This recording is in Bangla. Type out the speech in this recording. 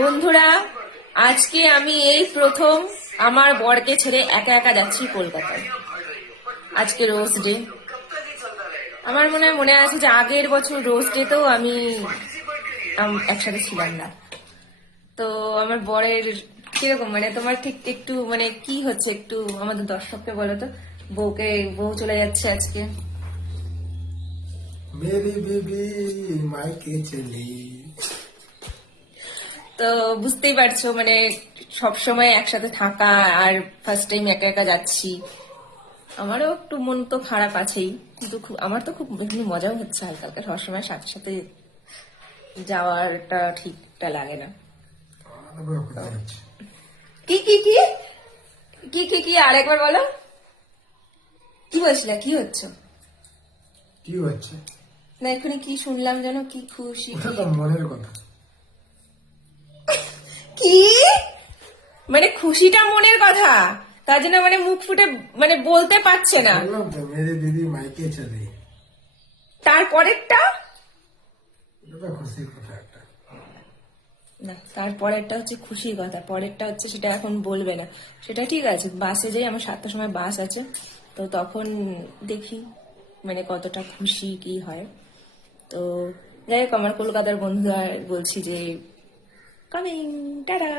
বন্ধুরা, আজকে আমি এই প্রথম আমার বরকে ছেড়ে একা একা যাচ্ছি কলকাতায়। আজকে রোজ ডে। আমার মনে আছে যে আগের বছর রোজ ডেতেও আমি একসাথে ছিলাম না। তো আমার বরের কিরকম, তোমার ঠিক একটু কি হচ্ছে, একটু আমাদের দর্শককে বলো তো। বউ চলে যাচ্ছে আজকে। মেরি বেবি মাইকে চলি। তো বুঝতেই পারছো, সব সময় একসাথে থাকা আর ফার্স্ট টাইম একা একা যাচ্ছি, আমারও একটু মন তো খারাপ আছেই, কিন্তু আমার তো খুব এমনি মজাও হচ্ছে হালকা হালকা। সবসময় সাথে সাথে যাওয়ারটা ঠিকটা লাগে না। কি কি কি কি কি কি আরেকবার বলো, কি বলছিলে, কি হচ্ছে? কি হচ্ছে না এখানে কি শুনলাম যেন, কি খুশি ওটা তো মনের কথা। কি খুশিটা মনের কথা, তার জন্য মুখ ফুটে বলতে পারছে না। বললাম তো মেরি দিদি মাইকে চলি। তারপরেরটা এটা খুশির কথা একটা। না, তারপরেরটা হচ্ছে খুশির কথা, পরেরটা হচ্ছে সেটা এখন বলবে না। সেটা ঠিক আছে, বাসে যাই, আমার 7টার সময় বাস আছে, তো তখন দেখি কতটা খুশি কি হয়। তো যাই হোক, আমার কলকাতার বন্ধুরা বলছি যে কামিং, টাটা।